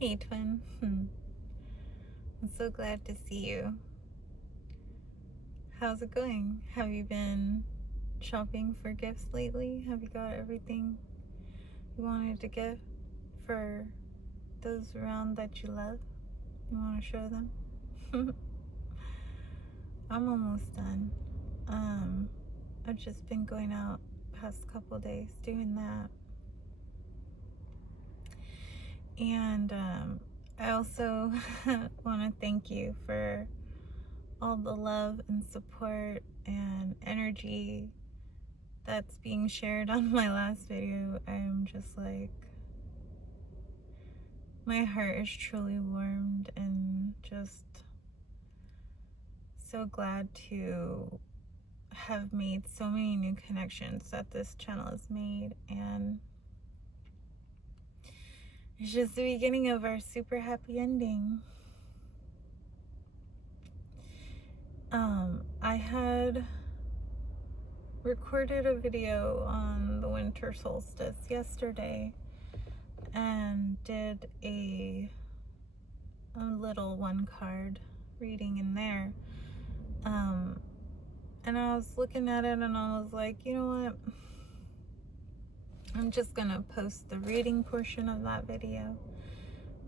Hey, twin. I'm so glad to see you. How's it going? Have you been shopping for gifts lately? Have you got everything you wanted to get for those around that you love? You want to show them? I'm almost done. I've just been going out past couple days doing that. And I also want to thank you for all the love and support and energy that's being shared on my last video. I'm just like, my heart is truly warmed and just so glad to have made so many new connections that this channel has made, and it's just the beginning of our super happy ending. I had recorded a video on the winter solstice yesterday and did a little one card reading in there. And I was looking at it and I was like, you know what? I'm just gonna post the reading portion of that video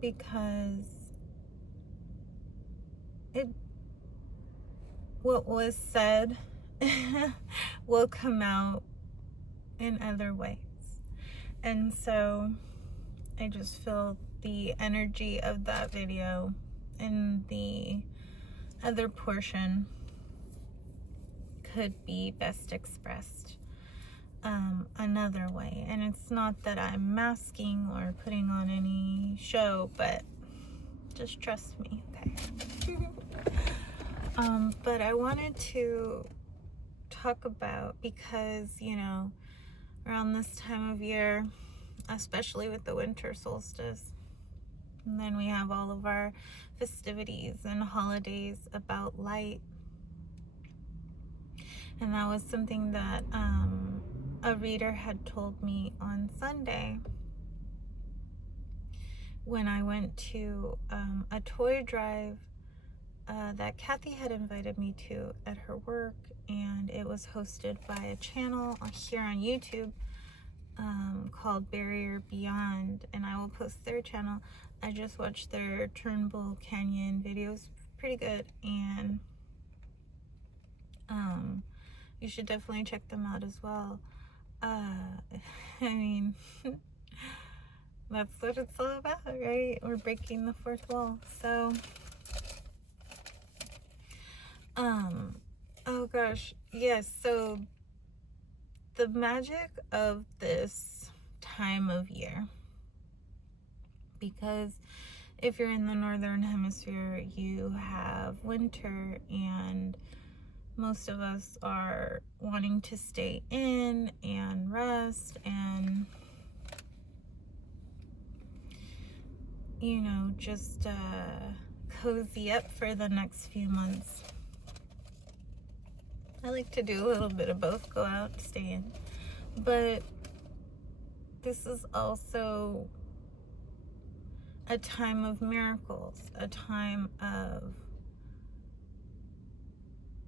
because what was said will come out in other ways. And so I just feel the energy of that video and the other portion could be best expressed another way. And it's not that I'm masking or putting on any show, but just trust me, okay? But I wanted to talk about, because, you know, around this time of year, especially with the winter solstice, and then we have all of our festivities and holidays about light. And that was something that a reader had told me on Sunday when I went to a toy drive that Kathy had invited me to at her work, and it was hosted by a channel here on YouTube called Barrier Beyond, and I will post their channel. I just watched their Turnbull Canyon videos, pretty good, and you should definitely check them out as well. I mean, that's what it's all about, right? We're breaking the fourth wall. So, oh gosh, yes. So the magic of this time of year, because if you're in the northern hemisphere, you have winter, and most of us are wanting to stay in and rest and, you know, just cozy up for the next few months. I like to do a little bit of both, go out, stay in. But this is also a time of miracles, a time of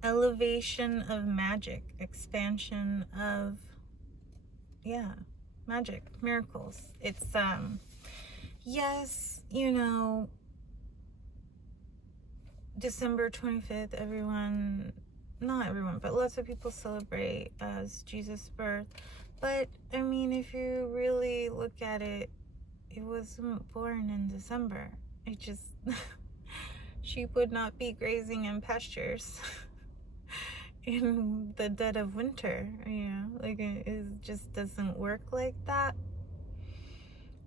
elevation of magic, expansion of, magic, miracles. It's, yes, you know, December 25th, not everyone, but lots of people celebrate as Jesus' birth. But, I mean, if you really look at it, it wasn't born in December. It just, sheep would not be grazing in pastures in the dead of winter, you know, like it just doesn't work like that.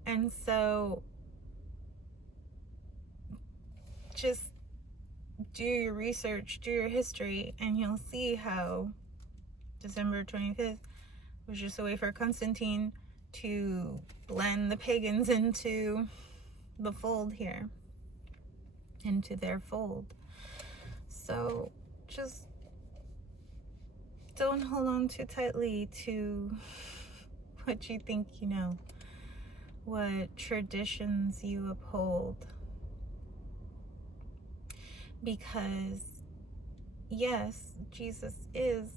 And so just do your research, do your history, and you'll see how December 25th was just a way for Constantine to blend the pagans into the fold here, into their fold. So just don't hold on too tightly to what you think you know. what traditions you uphold. Because, yes, Jesus is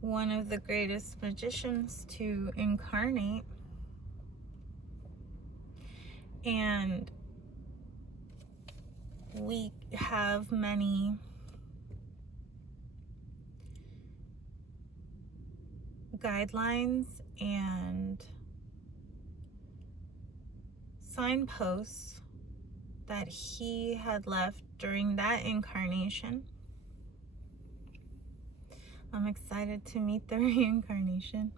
one of the greatest magicians to incarnate. And we have many guidelines and signposts that he had left during that incarnation. I'm excited to meet the reincarnation.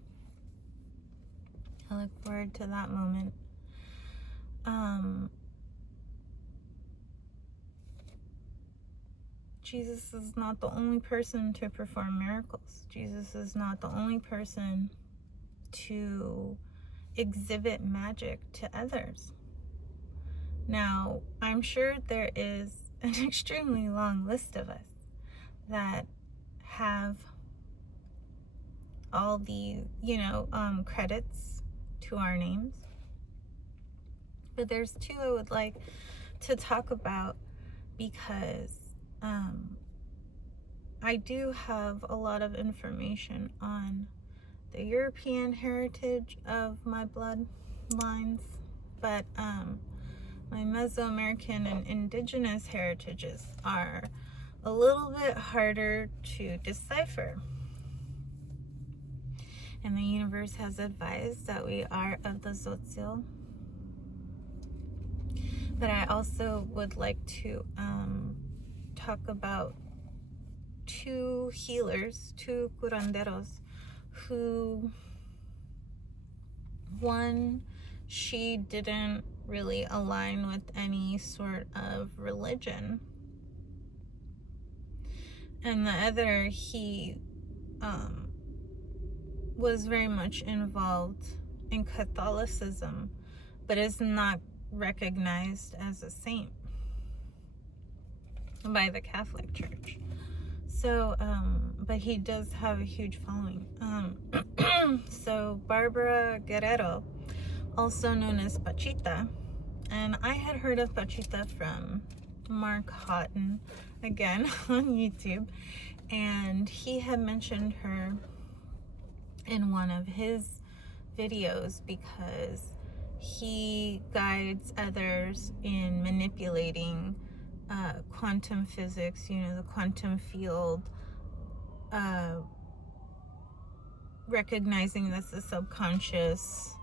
I look forward to that moment. Jesus is not the only person to perform miracles. Jesus is not the only person to exhibit magic to others. Now, I'm sure there is an extremely long list of us that have all the, credits to our names. But there's two I would like to talk about because I do have a lot of information on the European heritage of my bloodlines, but my Mesoamerican and indigenous heritages are a little bit harder to decipher. And the universe has advised that we are of the Tzotzil. But I also would like to talk about two healers, two curanderos, who, one, she didn't really align with any sort of religion. And the other, he was very much involved in Catholicism, but is not recognized as a saint by the Catholic Church. So, but he does have a huge following. So Barbara Guerrero, also known as Pachita, and I had heard of Pachita from Mark Houghton, again, on YouTube, and he had mentioned her in one of his videos because he guides others in manipulating quantum physics, the quantum field, recognizing that the subconscious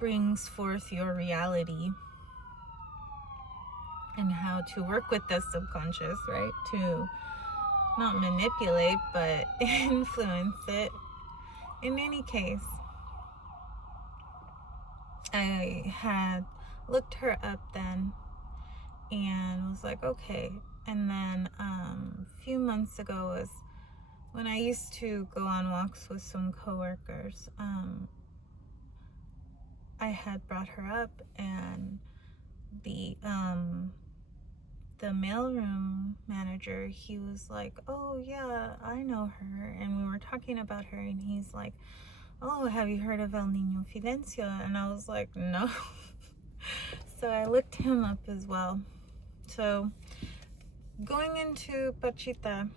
brings forth your reality and how to work with the subconscious, right? To not manipulate, but influence it. In any case, I had looked her up then and was like, okay. And then a few months ago was when I used to go on walks with some coworkers. I had brought her up, and the mailroom manager, he was like, oh yeah, I know her, and we were talking about her, and he's like, oh, have you heard of El Niño Fidencio? And I was like, no. So I looked him up as well. So going into Pachita,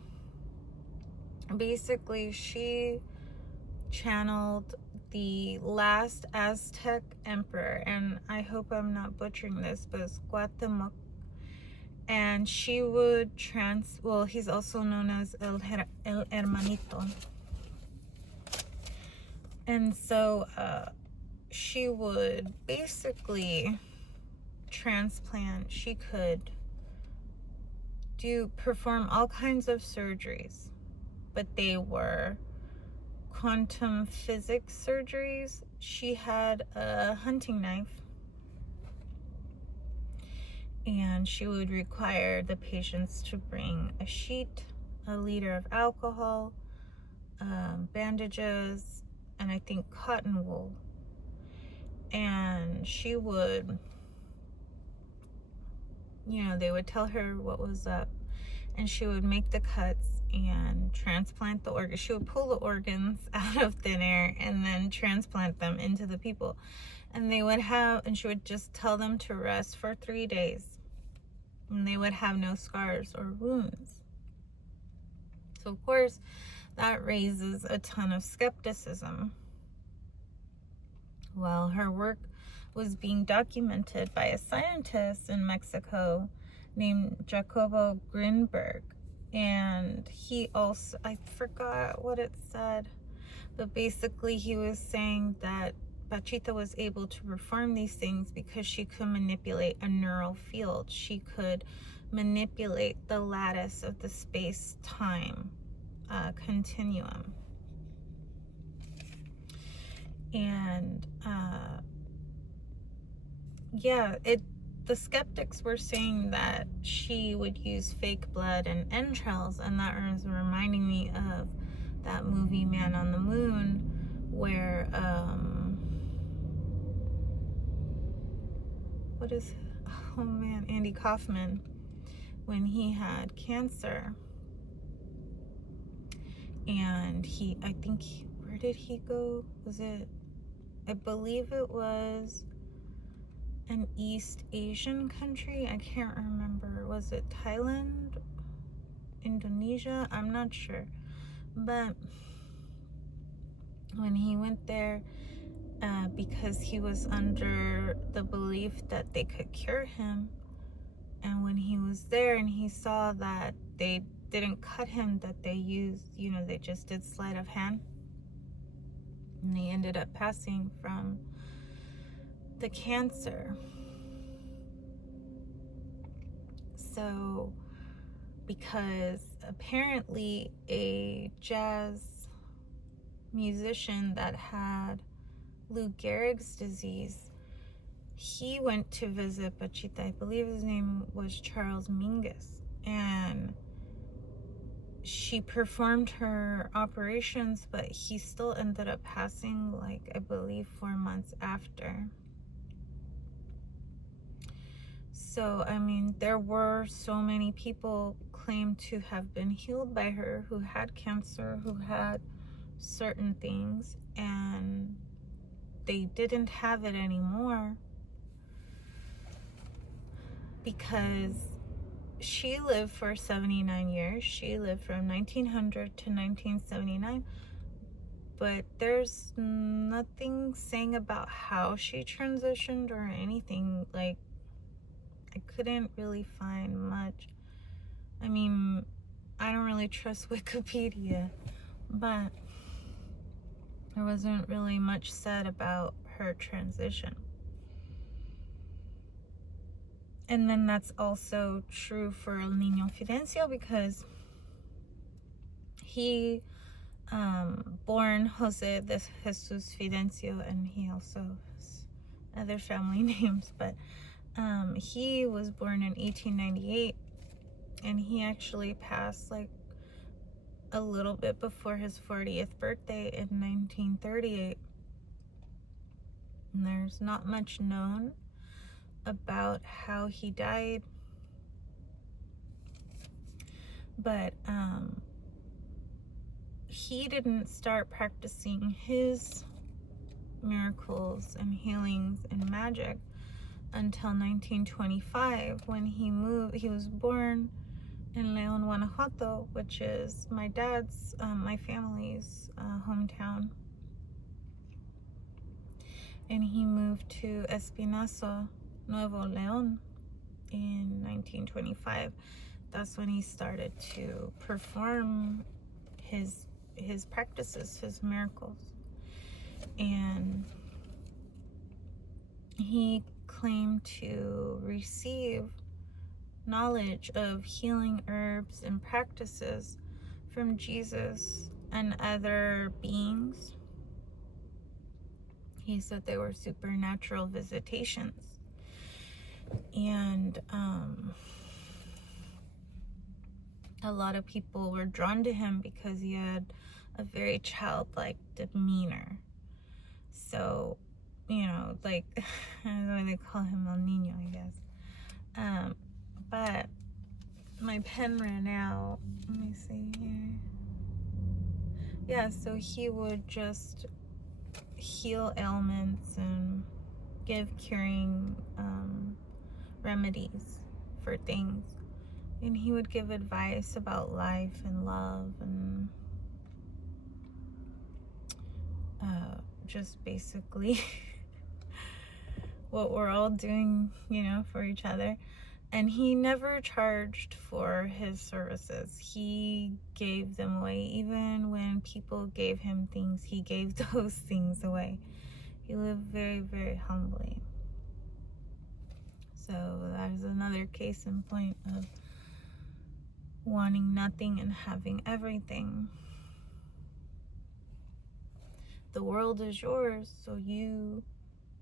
basically she channeled the last Aztec emperor, and I hope I'm not butchering this, but it's Cuauhtemoc. And she would he's also known as El Hermanito. And so she would basically transplant. She could perform all kinds of surgeries, but they were quantum physics surgeries. She had a hunting knife, and she would require the patients to bring a sheet, a liter of alcohol, bandages, and I think cotton wool. And she would, they would tell her what was up, and she would make the cuts and transplant the organs. She would pull the organs out of thin air and then transplant them into the people. And she would just tell them to rest for 3 days. And they would have no scars or wounds. So, of course, that raises a ton of skepticism. Well, her work was being documented by a scientist in Mexico named Jacobo Grinberg. And he also, I forgot what it said, but basically he was saying that Pachita was able to perform these things because she could manipulate a neural field. She could manipulate the lattice of the space-time continuum. And the skeptics were saying that she would use fake blood and entrails, and that was reminding me of that movie Man on the Moon, where Andy Kaufman, when he had cancer, and where did he go? I believe it was an East Asian country. I can't remember. Was it Thailand? Indonesia? I'm not sure. But when he went there, because he was under the belief that they could cure him, and when he was there and he saw that they didn't cut him, that they used, they just did sleight of hand, and he ended up passing from the cancer. So, because apparently a jazz musician that had Lou Gehrig's disease, he went to visit Pachita. I believe his name was Charles Mingus, and she performed her operations, but he still ended up passing, I believe 4 months after. So, there were so many people claimed to have been healed by her who had cancer, who had certain things, and they didn't have it anymore because she lived for 79 years. She lived from 1900 to 1979, but there's nothing saying about how she transitioned or anything. I couldn't really find much. I don't really trust Wikipedia, but there wasn't really much said about her transition. And then that's also true for El Niño Fidencio, because he born Jose de Jesus Fidencio, and he also has other family names, but he was born in 1898, and he actually passed a little bit before his 40th birthday in 1938. And there's not much known about how he died, but he didn't start practicing his miracles and healings and magic until 1925, when he was born in León, Guanajuato, which is my family's hometown. And he moved to Espinazo, Nuevo León in 1925. That's when he started to perform his practices, his miracles. And he claimed to receive knowledge of healing herbs and practices from Jesus and other beings. He said they were supernatural visitations. And a lot of people were drawn to him because he had a very childlike demeanor. So, that's why they call him El Niño, I guess. But my pen ran out. Let me see here. Yeah, so he would just heal ailments and give curing remedies for things. And he would give advice about life and love and just basically what we're all doing, for each other. And he never charged for his services. He gave them away. Even when people gave him things, he gave those things away. He lived very, very humbly. So that is another case in point of wanting nothing and having everything. The world is yours, so you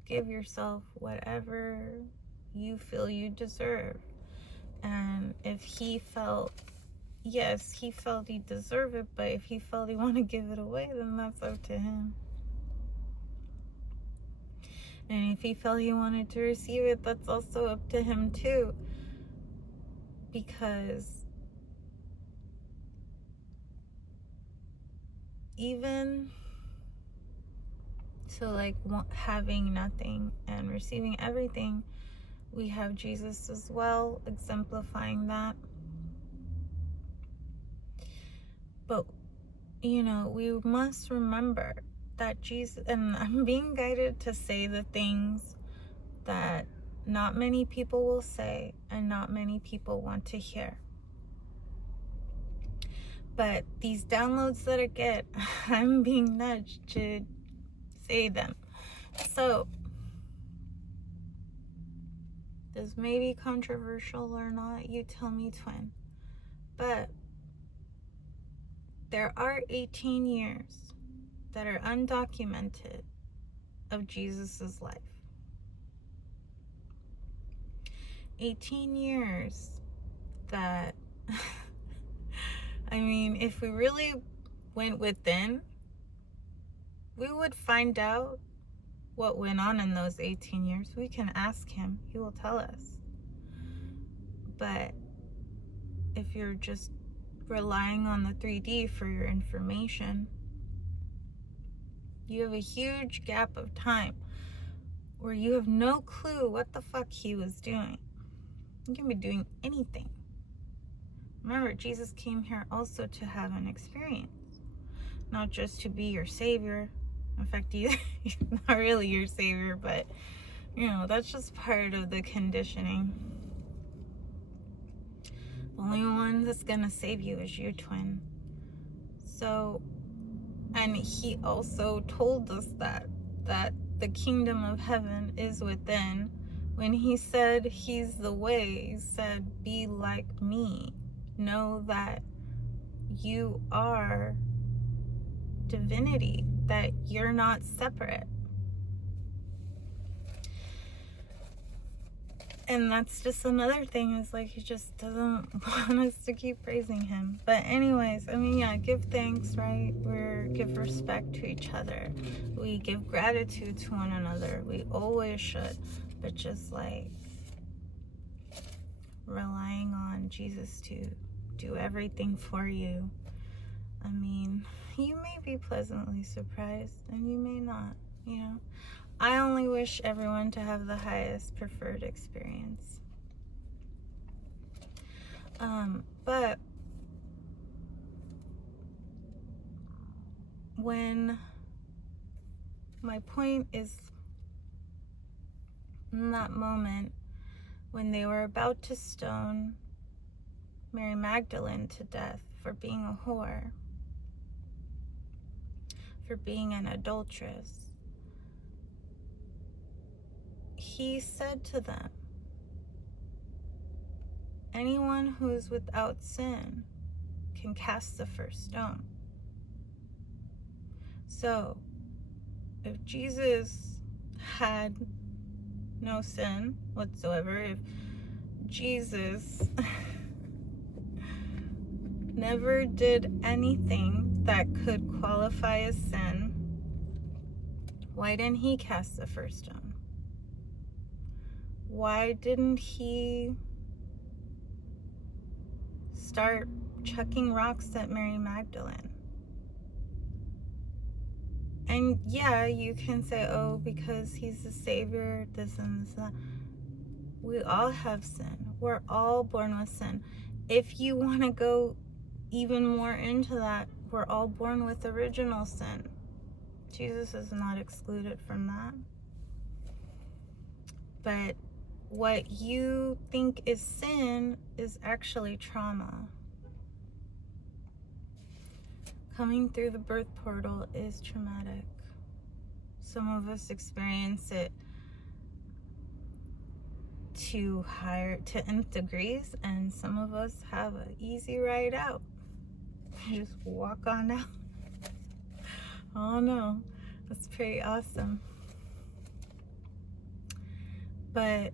give yourself whatever you feel you deserve. And if he felt, yes, he felt he deserved it, but if he felt he wanted to give it away, then that's up to him. And if he felt he wanted to receive it, that's also up to him too. Because even so, like, having nothing and receiving everything, we have Jesus as well, exemplifying that. But, we must remember that Jesus, and I'm being guided to say the things that not many people will say and not many people want to hear. But these downloads that I get, I'm being nudged to say them. So, this may be controversial or not, you tell me, twin. But there are 18 years that are undocumented of Jesus's life. 18 years that, I mean, if we really went within, we would find out what went on in those 18 years. We can ask him, he will tell us. But if you're just relying on the 3D for your information, you have a huge gap of time where you have no clue what the fuck he was doing. You can be doing anything. Remember, Jesus came here also to have an experience, not just to be your savior. In fact, he's not really your savior, but that's just part of the conditioning. The only one that's gonna save you is you, twin. So, and he also told us that the kingdom of heaven is within. When he said he's the way, he said, be like me. Know that you are divinity, that you're not separate. And that's just another thing, is like, he just doesn't want us to keep praising him. But anyways, I mean, yeah, give thanks, right? Give respect to each other. We give gratitude to one another. We always should. But just like relying on Jesus to do everything for you. I mean, you may be pleasantly surprised and you may not, I only wish everyone to have the highest preferred experience. But when my point is, in that moment when they were about to stone Mary Magdalene to death for being a whore, for being an adulteress, he said to them, anyone who is without sin can cast the first stone. So, if Jesus had no sin whatsoever, if Jesus never did anything that could qualify as sin, why didn't he cast the first stone? Why didn't he start chucking rocks at Mary Magdalene? And yeah, you can say, oh, because he's the savior, this and this and that. We all have sin. We're all born with sin. If you want to go even more into that, we're all born with original sin. Jesus is not excluded from that. But what you think is sin is actually trauma. Coming through the birth portal is traumatic. Some of us experience it to nth degrees, and some of us have an easy ride out. Just walk on out. Oh no, that's pretty awesome. But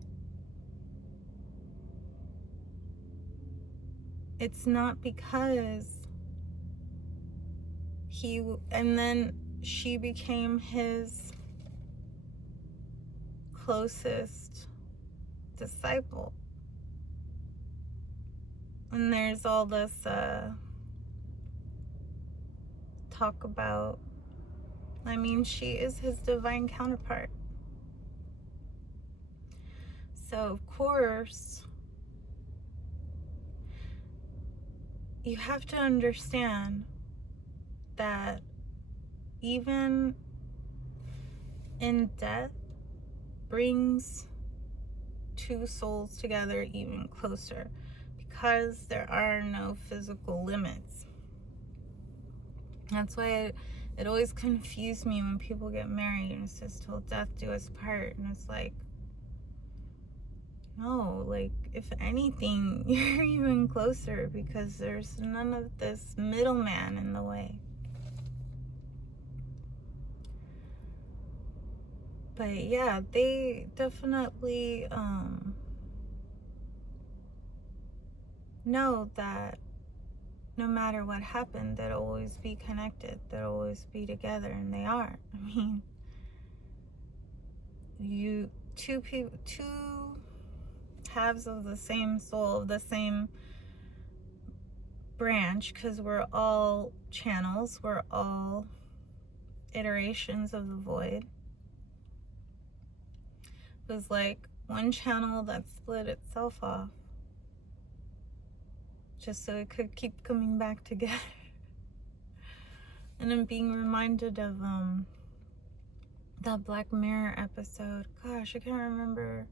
it's not because and then she became his closest disciple. And there's all this talk about, I mean, she is his divine counterpart. So, of course, you have to understand that even in death brings two souls together even closer, because there are no physical limits. That's why it always confused me when people get married and it says till death do us part, and it's like, no, like, if anything, you're even closer, because there's none of this middleman in the way. But yeah, they definitely know that no matter what happened, they'll always be connected, they'll always be together, and they are. I mean, two halves of the same soul, of the same branch, because we're all channels, we're all iterations of the void. It was like one channel that split itself off just so it could keep coming back together. And I'm being reminded of that Black Mirror episode. Gosh, I can't remember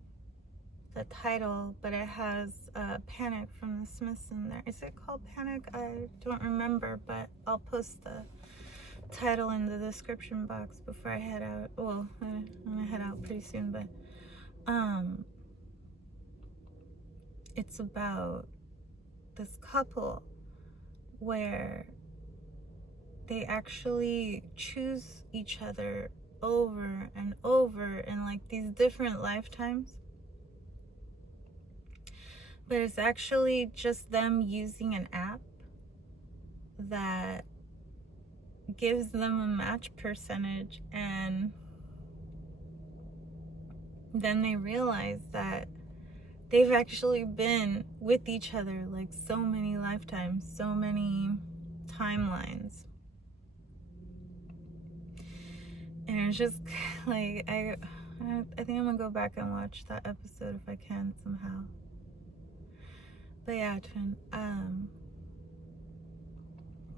the title, but it has Panic from the Smiths in there. Is it called Panic? I don't remember, but I'll post the title in the description box before I head out. Well, I'm gonna head out pretty soon, but it's about this couple where they actually choose each other over and over in like these different lifetimes. But it's actually just them using an app that gives them a match percentage, and then they realize that they've actually been with each other like so many lifetimes, so many timelines. And it's just like, I think I'm gonna go back and watch that episode if I can somehow. But yeah, twin,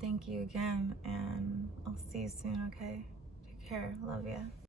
thank you again, and I'll see you soon, okay? Take care. Love ya.